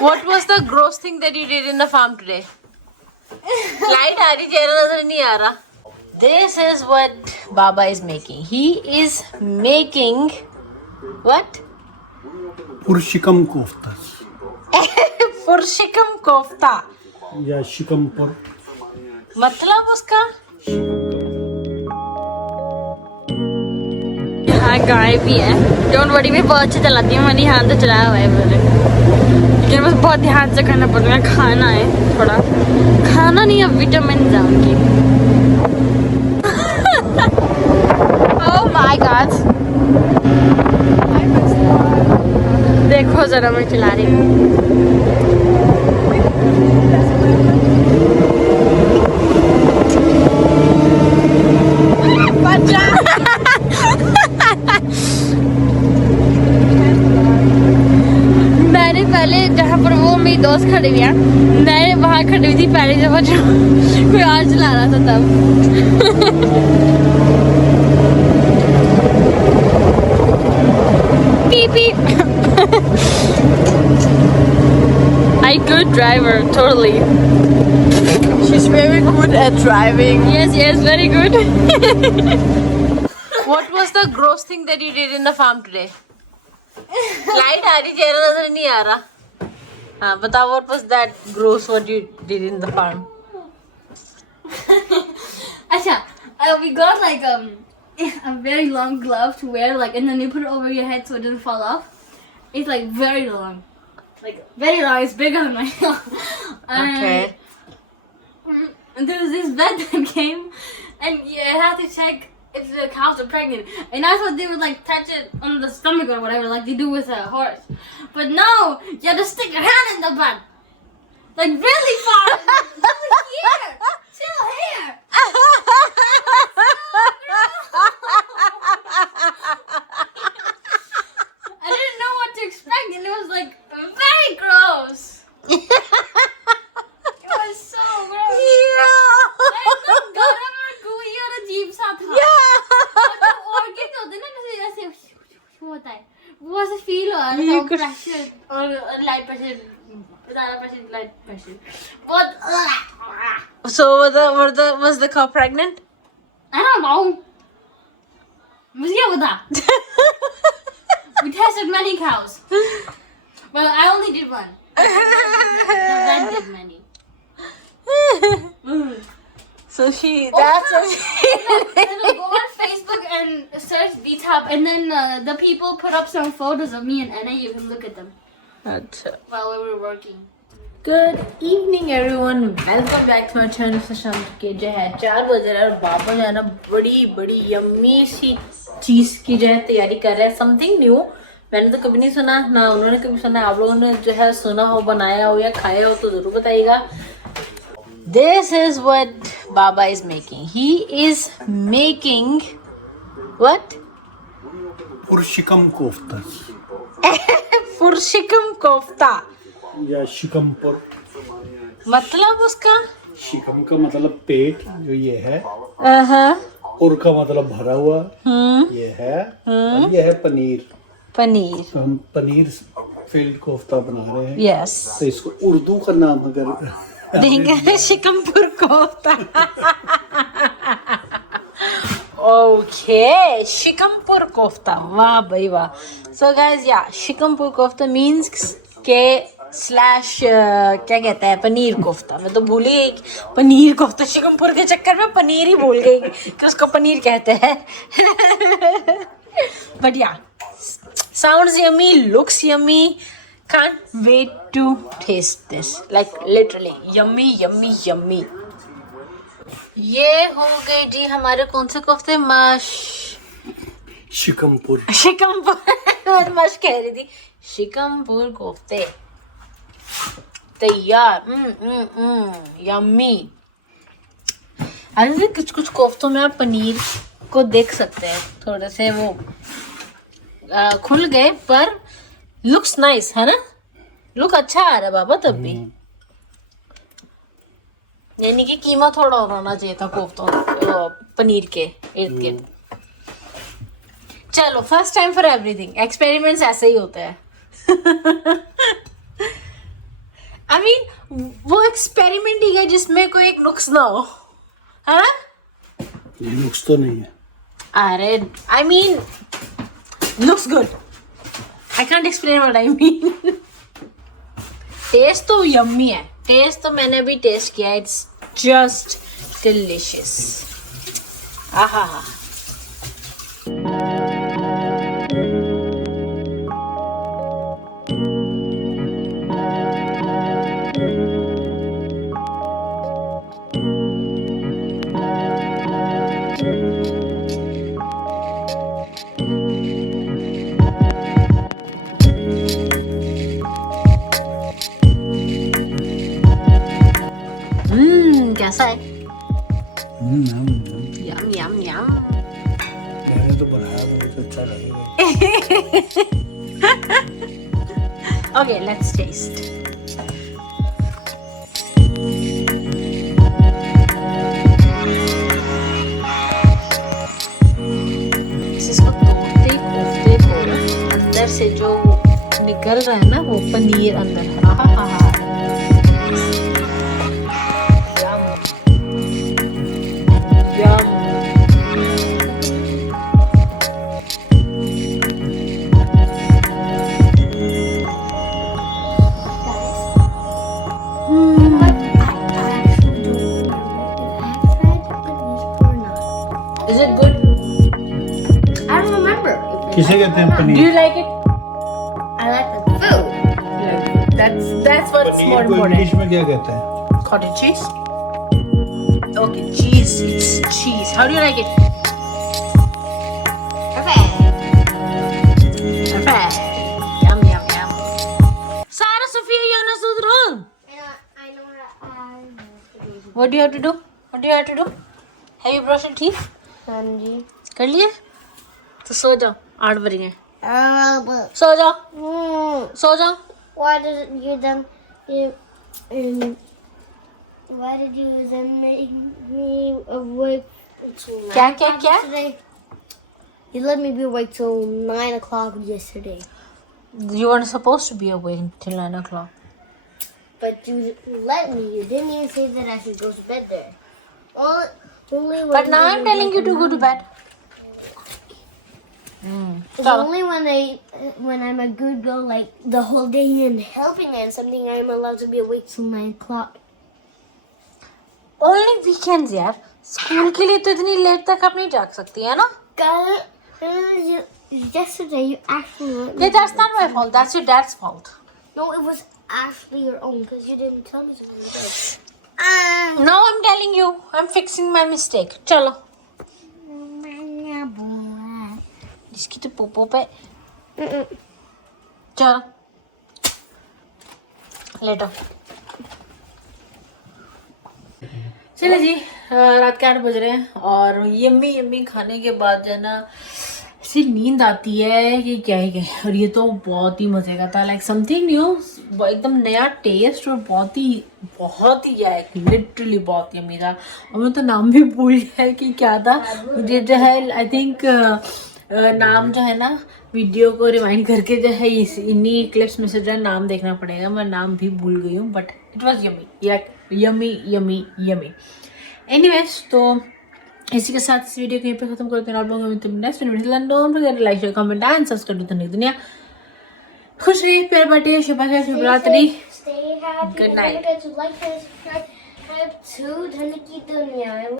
What was the gross thing that you did in the farm today? Light आ रही, चेहरा नजर नहीं आ रहा. This is what Baba is making. He is making what? Shikam kofta. Shikam kofta. या शिकमपुर. मतलब उसका? यहाँ गाय भी है. डोंट वरी, मैं बहुत अच्छा चलाती हूँ. मैंने यहाँ तो चलाया हुआ है पहले, लेकिन बस बहुत ध्यान से करना पड़ता है. खाना है थोड़ा, खाना नहीं, अब विटामिन जाऊंगी. ओह माय गॉड, देखो जरा मैं चला रही हूँ. मैंने पहले जहाँ पर वो मेरी दोस्त खड़ी हुई है, मैं वहाँ खड़ी हुई थी पहले जब कोई और चला रहा था तब. P I good driver, totally. She's very good at driving. Yes, very good. What was the gross thing that you did in the farm today? Light आ रही, चेहरा नजर नहीं आ रहा. हाँ बताओ, what was that gross what you did in the farm? Acha, we got like a very long glove to wear, like, and then you put it over your head so it doesn't fall off. It's like very long, It's bigger than my head. Okay. And there was this vet that came, and you had to check if the cows are pregnant. And I thought they would like touch it on the stomach or whatever, like they do with a horse. But no, you have to stick your hand in the butt, like really far, over here, till here. I didn't know what to expect, and it was like very gross. It was so gross. एकदम गरम और gooey और अजीब सा था. और organs होते हैं ना, जैसे होता है, वो ऐसे feel हो रहा है, pressure और light pressure, ज़्यादा pressure, light pressure. बहुत. So was the cow pregnant? I don't know. मुझे क्या पता? We tested many cows. Well, I only did one. The vet did many. So that's what she Then we'll go on Facebook and search D-Top, and then the people put up some photos of me and Anna. You can look at them अच्छा. while we were working. Good evening everyone. Welcome back to my channel. से शाम के जो है 4 बज रहे हैं और पापा जो है ना बड़ी यम्मी सी चीज़ की जो है तैयारी कर रहे हैं. Something new. मैंने तो कभी नहीं सुना, ना उन्होंने कभी सुना. आप लोगों ने जो है सुना हो, बनाया हो या खाया हो तो ज़रूर बताइएगा. This is what Baba is making. He is making what? शिकम कोफ्ता. Shikam kofta. या शिकमपुर. मतलब उसका? शिकम का मतलब पेट जो ये है, पुर का मतलब भरा हुआ ये है, और ये है पनीर. हम पनीर फील्ड कोफ्ता बना रहे हैं. यस. तो इसको उर्दू का नाम अगर देंगे शिकमपुर कोफ्ता. ओके, शिकमपुर कोफ्ता. वाह भाई वाह. सो गाइस, या शिकमपुर कोफ्ता मीन्स के स्लैश क्या कहते हैं, पनीर कोफ्ता. मैं तो भूल ही गई पनीर कोफ्ता. शिकमपुर के चक्कर में पनीर ही भूल गई कि उसको पनीर कहते हैं. बट या, sounds yummy, looks yummy. Can't wait to taste this. Like literally yummy. ये हो गए जी हमारे कौन से कोफ्ते? शिकमपुर. मश कह रही थी. शिकमपुर कोफ्ते तैयार. यम्मी. अरे कुछ कोफ्तों में आप पनीर को देख सकते हैं, थोड़े से वो खुल गए, पर लुक्स नाइस है ना. लुक अच्छा आ रहा है बाबा तब भी. यानी कि कीमा थोड़ा और होना चाहिए था कोफ्तों पनीर के इर्द गिर्द. चलो, first time for everything. Experiments ऐसे ही होते हैं. एक्सपेरिमेंट ही है जिसमें कोई एक नुक्स ना हो, है ना? ये नुक्स तो नहीं है। अरे I mean looks good. I can't explain what I mean. Taste तो यम्मी है, टेस्ट तो मैंने भी टेस्ट किया, इट्स जस्ट डिलिशियस। आहा हा। कैसा है? यम यम यम। मैंने तो बनाया, बहुत अच्छा लगेगा। Okay, let's taste. इसको तोड़ते कोफ्ते को अंदर से जो निकल रहा है ना वो पनीर अंदर है। आहा हा हा। Is it good? I don't remember. किसे कहते हैं Do paneer? you like it? I like the food. That's what's more paneer को important. इंग्लिश में क्या कहते हैं? Cottage cheese. Okay, cheese. It's cheese. How do you like it? Perfect. Yum yum yum. Sarah, Sophia, Jonas, Udrul. I know What do you have to do? What do you have to do? Have you brushed your teeth? Sanji. कर लिए? तो सो जाओ, 8 बज गए। सो जाओ, सो जाओ। Why did you then why did you then make me awake till क्या 9 क्या o'clock क्या? yesterday? You let me be awake till 9 o'clock yesterday. You weren't supposed to be awake till 9 o'clock. But you let me. You didn't even say that I should go to bed there. Only when But now I'm telling you to go to bed. It's only when I'm a good girl, like the whole day and helping and something, I'm allowed to be awake till 9 o'clock. Only weekends यार, स्कूल के लिए तो इतनी लेट तक आप नहीं जाग सकती है ना? Yesterday you actually. Yeah, that's not my fault. That's your dad's fault. No, it was actually your own because you didn't tell me to go to bed. Now I'm telling you, I'm fixing my mistake. चलो। इसकी तो पोपो पे। चलो। लेटो। चलो जी, रात के 8 बज रहे हैं और यम्मी यम्मी खाने के बाद जो है ना ऐसी नींद आती है कि क्या ही कहे। और ये तो बहुत ही मजे का था, लाइक समथिंग न्यू, एकदम नया टेस्ट और बहुत ही लिटरली बहुत यम्मी था। और मैं तो नाम भी भूल गया कि क्या था। मुझे जो है आई थिंक नाम जो है ना वीडियो को रिवाइंड करके जो है इन्हीं क्लिप्स में से जो है नाम देखना पड़ेगा। मैं नाम भी भूल गई हूँ, but it was yummy yummy yummy. Anyways, तो इसी के साथ इस वीडियो को यहीं पे खत्म करते हैं। आप लोगों को next video like share comment and subscribe to Dhanik Duniya. खुश रहिए, प्यार बांटिए, शुभ रात्रि, Stay happy. Good night. Don't forget to like and subscribe to Dhanak Duniya.